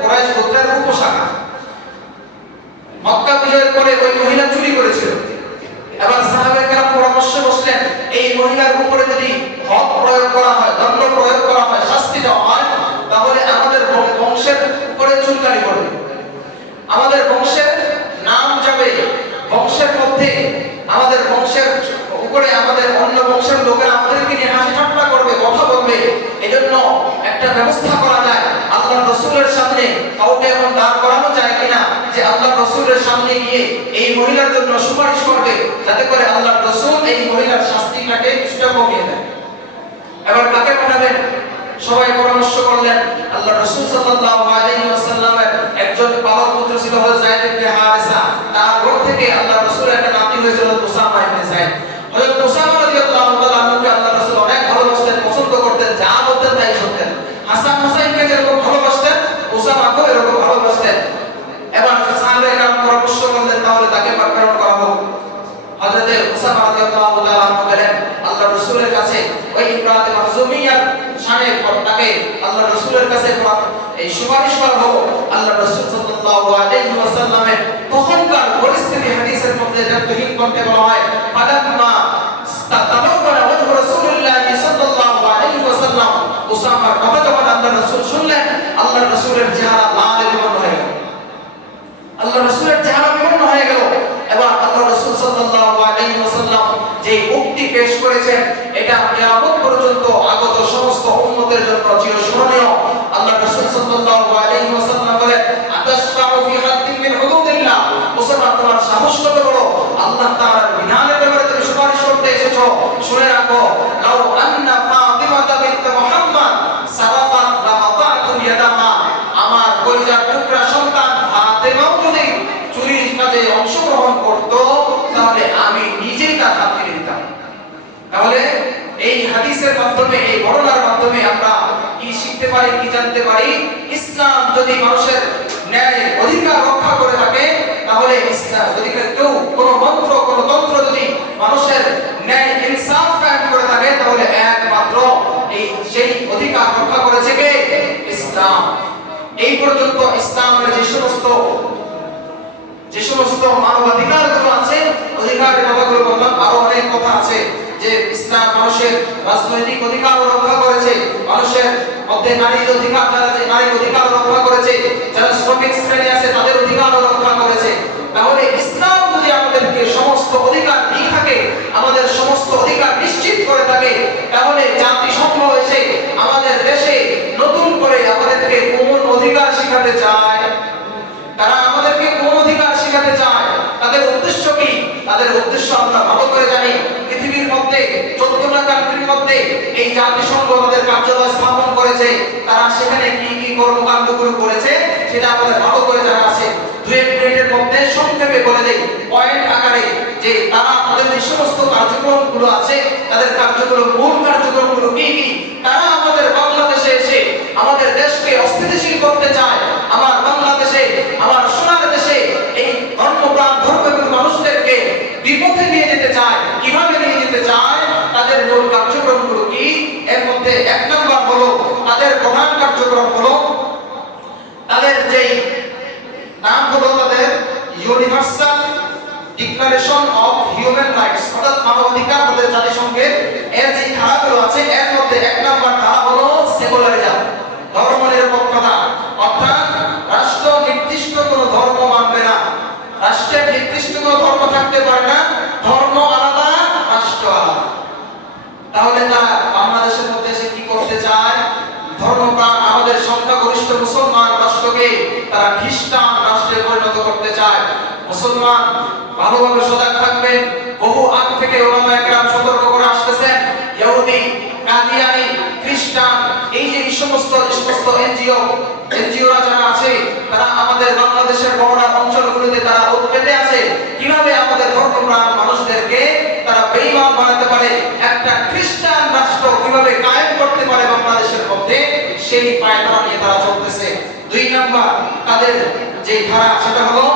কুরাইশ গোত্রের উপশাখা। মক্কা বিজয়ের পরে ওই মহিলা চুরি করেছিল। এবার সাহাবায়ে কেরাম পরামর্শে বসলেন, এই মহিলার উপরে যদি হক প্রয়োগ করা হয়, দণ্ড প্রয়োগ করা হয়, শাস্তি দেওয়া হয়, তাহলে আমাদের বংশের উপরে চুলকানি পড়বে, আমাদের বংশের নাম যাবে, বংশের মধ্যে আমাদের বংশের উপরে আমাদের অন্য বংশের লোকেরা আমাদেরকে নিয়ে হাসি ঠাট্টা করবে, কথা বলবে। এজন্য একটা ব্যবস্থা করা যায়, আল্লাহর রাসূলের সামনে কাউকে এমন দাঁড় করানো যায় কিনা যে আল্লাহর রাসূলের সামনে গিয়ে এই মহিলার জন্য সুপারিশ করবে, যাতে করে আল্লাহর রাসূল এই মহিলার শাস্তিটাকে কিছুটা কমিয়ে দেয়। এবার কাকে পাঠাবেন? সবাই পরামর্শ করলেন। আল্লাহর রাসূল সাল্লাল্লাহু আলাইহি ওয়াসাল্লামের একজন পালক পুত্র ছিল হযরত যায়েদ ইবনে হারিসা, তার ঘর থেকে আল্লাহর রাসূলের একটা নাতি হয়েছিল উসামা ইবনে যায়েদ। হযরত উসামা রাদিয়াল্লাহু তাআলা আনহুকে আল্লাহর রাসূল অনেক ভালোবাসতেন, পছন্দ করতেন, যা বলতেন তাই শুনতেন। হাসান হুসাইনকে যেরকম ভালোবাসতেন, উসামাকেও এরকম ভালোবাসতেন। এবার সাহাবায়ে কেরাম পরামর্শ করলেন, তাহলে তাকে প্রেরণ করা হোক। হযরত উসামা রাদিয়াল্লাহু তাআলা আনহু গেলেন আল্লাহর রাসূলের কাছে, ওই ইমরাতে মাখজুমিয়ার শানের তাকে আল্লাহর রাসূলের কাছে এই সুপারিশ করা হলো। আল্লাহর রাসূল সাল্লাল্লাহু আলাইহি ওয়াসাল্লামের তখনকার পরিস্থিতি হাদিসের মধ্যে যতদিন করতে বলা হয়, ফালাম্মা তাতাবারা ওয়াজহু রাসূলুল্লাহ রাসূল শুনলেন, আল্লাহর রাসূলের চেহারা লাল বিবর্ণ হয়ে গেল। আল্লাহর রাসূলের চেহারা বিবর্ণ হয়ে গেল। এবার আল্লাহর রাসূল সাল্লাল্লাহু আলাইহি ওয়াসাল্লাম যে উক্তি পেশ করেছেন, এটা কিয়ামত পর্যন্ত আগত সমস্ত উম্মতের জন্য চিরস্মরণীয়। আল্লাহর রাসূল সাল্লাল্লাহু আলাইহি ওয়াসাল্লাম বলেন, আতাশফাউ ফি হাদ্দিন মিন হুদুদিল্লাহ, মুসলমান তোমার সাহস কত বড়, আল্লাহ তাআলার বিধানের ব্যাপারে তুমি সুপারিশ করতে এসেছো। শুনে রাখো, লাউ আন্না ফাতিমাতা বিনত মুহাম্মদ সাবাকাত লাকাতাতু ইয়াদাহা, আমার কলিজার টুকরা সন্তান ফাতিমাও যদি চুরির কাজে অংশগ্রহণ করত, তাহলে আমি নিজেই তার হাত কেটে দিতাম। তাহলে এই হাদিসের মাধ্যমে, এই বর্ণনার মাধ্যমে আমরা কি শিখতে পারি, কি জানতে পারি? ইসলাম যদি মানুষের ন্যায় অধিকার রক্ষা করে থাকে, তাহলে ইসলাম যদি কেউ কোনো মন্ত্র, কোনো তন্ত্র যদি মানুষের ন্যায় ইনসাফ কায়েম করে থাকে, তাহলে একমাত্র সেই অধিকার রক্ষা করেছে কে? ইসলাম। এই পর্যন্ত ইসলামের যে সমস্ত মানবাধিকারগুলো আছে, অধিকারের কথাগুলো বললাম। আরো অনেক কথা আছে যে ইসলাম মানুষের রাজনৈতিক অধিকার রক্ষা করেছে, মানুষের মধ্যে নারীর অধিকার, যারা যে নারীর অধিকার রক্ষা করেছে, যারা শ্রমিক শ্রেণী আছে তাদের অধিকার রক্ষা করেছে। তাহলে ইসলাম যদি আমাদেরকে সমস্ত অধিকার দিয়ে থাকে, আমাদের সমস্ত অধিকার নিশ্চিত করে থাকে, তাহলে জাতিসংঘ এসে আমাদের দেশে নতুন করে আমাদেরকে কোন অধিকার শিখাতে চায়? তারা আমাদেরকে কোন অধিকার শিখাতে চায়? তাদের উদ্দেশ্য কি? তাদের উদ্দেশ্য আমরা ভালো করে জানি। পৃথিবীর মধ্যে 14টা কান্ট্রির মধ্যে এই জাতিসংঘ তাদের কার্যালয় স্থাপন করেছে। তারা সেখানে কি কি কর্মকাণ্ডগুলো করেছে সেটা আমাদের ভালো করে জানা আছে। 2 মিনিটের মধ্যে সংক্ষেপে বলে দেই, পয়েন্ট আকারে, যে তারা তাদের যে সমস্ত কার্যক্রমগুলো আছে, তাদের মূল কার্যক্রমগুলো কি কি। তারা আমাদের বাংলাদেশে এসে আমাদের দেশকে অস্থিতিশীল করতে চায়। আমার বাংলাদেশে, আমার সোনার দেশে এই ধর্মপ্রাণ ধর্মপ্রেমী মানুষদেরকে বিপথে নিয়ে যেতে চায়। কিভাবে নিয়ে যেতে চায়? তাদের মূল কার্যক্রমগুলো কি? এর মধ্যে 1 নাম্বার হলো, তাদের প্রধান কার্যক্রম হলো, তাদের যেই নাম হলো তাদের universal declaration of human rights, অর্থাৎ মানবাধিকার তাদের জাতিসংঘের। এর যে ধারাগুলো আছে, এর মধ্যে 1 নাম্বার ধারা হলো সেকুলারিজম, ধর্মনিরপেক্ষতা। অর্থাৎ রাষ্ট্র নির্দিষ্ট কোনো ধর্ম মানবে না, রাষ্ট্রের নির্দিষ্ট কোনো ধর্ম থাকতে পারে না, ধর্ম আলাদা, রাষ্ট্র আলাদা। তাহলে তারা বাংলাদেশের মধ্যে এসে কি করতে চায়? ধর্মপ্রাণ আমাদের সংখ্যাগরিষ্ঠ মুসলমান রাষ্ট্রকে তারা খ্রিস্টান রাষ্ট্রে পরিণত করতে চায়। মুসলমান ভালোভাবে সজাগ থাকবেন। বহু আগ থেকে ওলামায়ে কেরাম সতর্ক করে আসতেছেন, ইহুদি, কাদিয়ানি, খ্রিস্টান, এই যে সমস্ত এনজিওরা যারা আছে, তারা আমাদের বাংলাদেশের বর্ডার অঞ্চলগুলোতে তারা উৎপেতে আছে। কিভাবে আমাদের ধর্মপ্রাণ মানুষদেরকে তারা বেঈমান বানাতে পারে, একটা খ্রিস্টান রাষ্ট্র কিভাবে কায়েম করতে পারে বাংলাদেশের মধ্যে, সেই পায়তারা নিয়ে তারা চলতেছে। 2 নাম্বার তাদের যে ধারা, সেটা হলো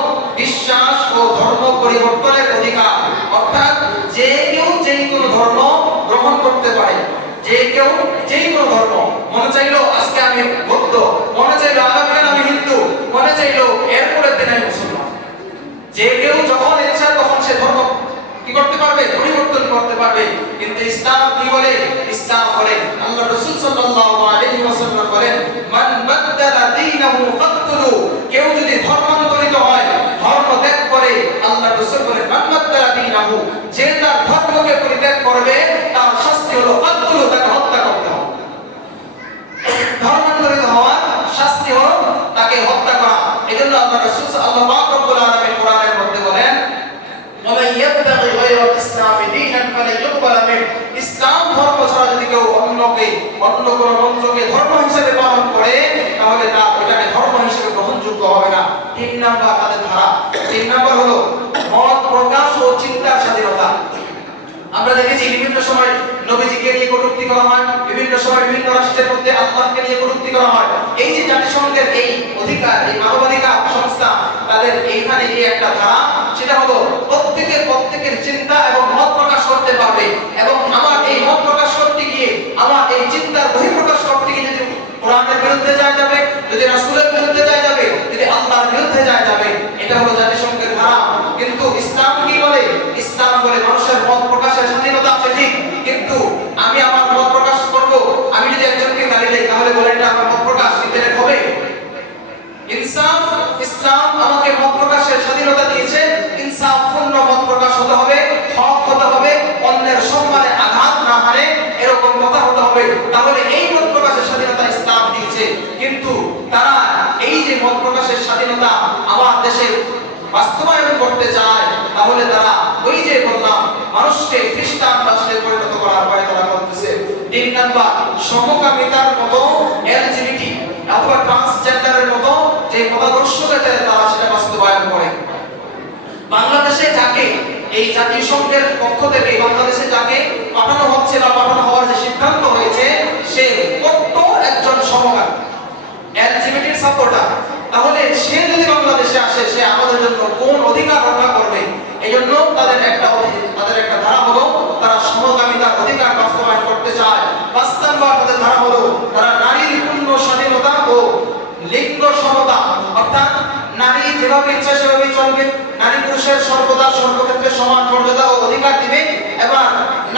বিশ্বাস ও ধর্ম পরিবর্তনের অধিকার। অর্থাৎ যে কেউ যে কোনো ধর্ম গ্রহণ করতে পারে, যে কেউ যে কোনো ধর্ম। মনে চাইলো আজকে আমি বৌদ্ধ, মনে চাইলো আগামীকাল আমি হিন্দু, মনে চাইলো এরপরের দিন আমি মুসলমান। যে কেউ যখন ইচ্ছা তখন সে ধর্ম কি করতে পারবে? পরিবর্তন করতে পারবে। কিন্তু ইসলাম কি বলে? ইসলাম বলে, আল্লাহ রাসূল সাল্লাল্লাহু আলাইহি ওয়াসাল্লাম বলেন, মান বাদদালা দীনাহু ফাকতুলু, কেউ যদি ধর্মান্তরিত হয়, ধর্ম ত্যাগ করে, আল্লাহ রাসূল বলেন, মান বাদদালা দীনাহু, যে তার ধর্মকে পরিত্যাগ করবে তার শাস্তি হলো ফাকতুলু, তাকে হত্যা করতে হবে। ধর্মান্তরিত হওয়ার শাস্তি হলো তাকে হত্যা করা। এজন্য আল্লাহ রাসূল আল্লাহ পাক রব্বুল আলামিন কোরআনের মধ্যে বলেন, ওয়া ইয়াবতাগি গায়রা ইসলামি দীনান ফালা ইউকবাল মিনহু, ইসলাম ধর্ম ছাড়া যদি কেউ অন্য কোন মন্ত্রকে ধর্ম হিসেবে পালন করে, তাহলে তা ওটাকে ধর্ম হিসেবে গ্রহণযোগ্য হবে না। 3 নাম্বার তাদের ধারা। 3 নাম্বার হলো মত প্রকাশ ও চিন্তার স্বাধীনতা। আমরা দেখেছি বিভিন্ন সময় নবীজিকে নিয়ে কটূক্তি করা হয়, বিভিন্ন সময় বিভিন্ন রাষ্ট্রের মধ্যে আল্লাহকে নিয়ে কটূক্তি করা হয়। এই যে জাতিসংঘের এই অধিকার, এই মানবাধিকার সংস্থা, তাদের এইখানে এই একটা ধারা, সেটা হলো প্রত্যেকের চিন্তা এবং মত প্রকাশ করতে পারবে। এবং আমার এই মত প্রকাশ করতে গিয়ে, আমার এই চিন্তার বহিঃপ্রকাশ করতে গিয়ে যদি কোরআনের বিরুদ্ধে যায় যাবে, যদি রাসূলের বিরুদ্ধে যায় যাবে, যদি আল্লাহর বিরুদ্ধে যায় যাবে, এটা হলো জাতিসংঘের ধারা। কিন্তু ইসলাম কি বলে? ইসলাম বলে মানুষের মত প্রকাশের স্বাধীনতা আছে ঠিক, কিন্তু আমি আমার মত প্রকাশ করব। আমি যদি একজনকে গালি দেই, তাহলে বলে এটা আমার মত প্রকাশ। হতে হবে, হক হতে হবে, অন্যের সম্মানে আঘাত না হানে এরকম কথা হতে হবে। তাহলে এই মত প্রকাশের স্বাধীনতা ইসলাম দিয়েছে। কিন্তু তারা এই যে মত প্রকাশের স্বাধীনতা আমার দেশে বাস্তবায়ন করতে চায়, তাহলে তারা ওই যে বললাম মানুষকে খ্রিস্টান রাষ্ট্রে পরিণত করার পরে তারা করতেছে 3 নাম্বার সমকামিতার মতো এলজিবিটি অথবা ট্রান্সজেন্ডারের মতো যে মতাদর্শকে তারা সেটা বাস্তবায়ন করে। বাংলাদেশে যাকে এই জাতিসংঘের পক্ষ থেকে বাংলাদেশে যাকে পাঠানো হচ্ছে বা পাঠানো হওয়ার যে সিদ্ধান্ত হয়েছে, সে কত একজন সমকামী এলজিবিটির সাপোর্টার। তাহলে সে যদি বাংলাদেশে আসে, সে আমাদের জন্য কোন অধিকার রক্ষা করবে? এইজন্য তাদের একটা ধারা হলো তারা সমকামিতার অধিকার বাস্তবায়ন করতে চায়। 5 নাম্বার তাদের ধারা হলো তারা নারীর পূর্ণ স্বাধীনতা ও লিঙ্গ সমতা, অর্থাৎ নারী যেভাবে ইচ্ছা সেভাবে চলবে, নারী পুরুষের সর্বদা সর্বক্ষেত্রে সমান মর্যাদা ও অধিকার দিবে, এবং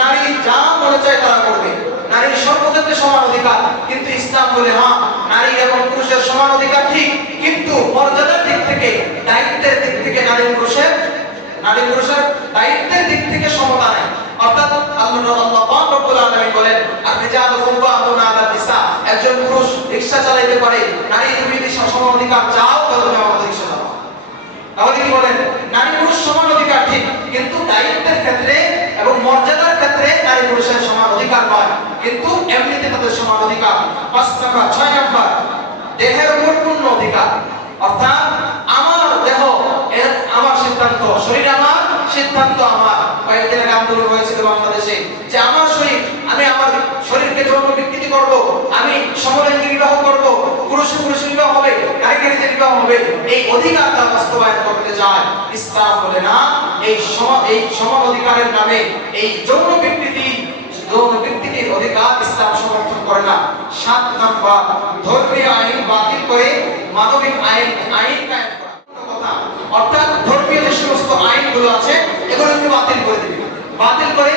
নারী যা মনে চায় তারা করবে। নারীর সর্বক্ষেত্রে সমান অধিকার, কিন্তু ইসলাম বলে হ্যাঁ নারী এবং পুরুষের সমান অধিকার ঠিক, কিন্তু মর্যাদার দিক থেকে, দায়িত্বের দিক থেকে নারী পুরুষের দায়িত্বের দিক থেকে সমতা নাই। অর্থাৎ আল্লাহ পাক রব্বুল আলামিন বলেন আর-রিজালু কাওয়ামুনা আলা নিসা, একজন পুরুষ রিকশা চালাতে পারে, নারী তুমি যদি সমান অধিকার চাও তাহলে তুমি আমাদের রিকশা চালাও। তাহলে কি বলেন? নারী পুরুষ সমান অধিকার ঠিক, কিন্তু দায়িত্বের ক্ষেত্রে এবং মর্যাদার ক্ষেত্রে নারী পুরুষের সমান অধিকার নয়, কিন্তু এমনিতে তাদের সমান অধিকার। 5 নাম্বার 6 নাম্বার দেহের উপর পূর্ণ অধিকার, অর্থাৎ আমার দেহ আমার সিদ্ধান্ত, শরীর আমার সিদ্ধান্ত আমার। কয়েকদিন আগে আন্দোলন হয়েছিল বাংলাদেশে যে আমার শরীর, আমি আমার শরীরকে যৌন বিকৃতি করব, আমি সমলিঙ্গী বিবাহ করব, পুরুষে পুরুষে বিবাহ হবে, নারী নারীতে বিবাহ হবে, এই অধিকার তারা বাস্তবায়ন করতে চায়। ইসলাম বলে না, এই সমান অধিকারের নামে এই যৌন বিকৃতির অধিকার ইসলাম সমর্থন করে না। 7 নাম্বার ধর্মীয় আইন বাতিল করে মানবিক আইন কায়েম করা, অর্থাৎ ধর্মীয় যে সমস্ত আইনগুলো আছে এগুলোকে বাতিল করে দিবে, বাতিল করে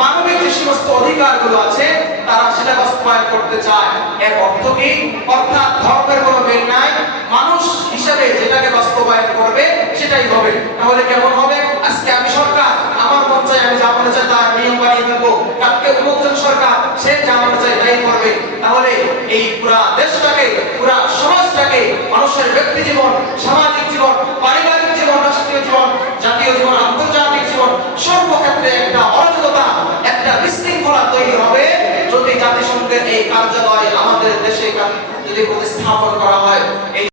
মানবিক যে সমস্ত অধিকারগুলো আছে তারা সেটা বাস্তবায়ন করতে চায়। এর অর্থ কি? অর্থাৎ ধর্মের কোনো মিল নাই, মানুষ হিসাবে যেটাকে বাস্তবায়ন করবে সেটাই হবে। তাহলে কেমন হবে? আজকে আমি সরকার, আমার মন চাই আমি যা মনে চাই তার নিয়ম বানিয়ে দেবো, কালকে অমুকজন সরকার সে যা মনে চাই তাই করবে। তাহলে এই পুরা দেশটাকে, পুরা সমাজটাকে, মানুষের ব্যক্তি জীবন, সামাজিক জীবন, পারিবারিক জীবন, রাষ্ট্রীয় জীবন, জাতীয় জীবন, আন্তর্জাতিক জীবন, সর্বক্ষেত্রে একটা অরাজকতা, একটা বিশৃঙ্খলা তৈরি হবে যদি জাতিসংঘের এই কার্যালয় আমাদের দেশে যদি প্রতিস্থাপন করা হয়।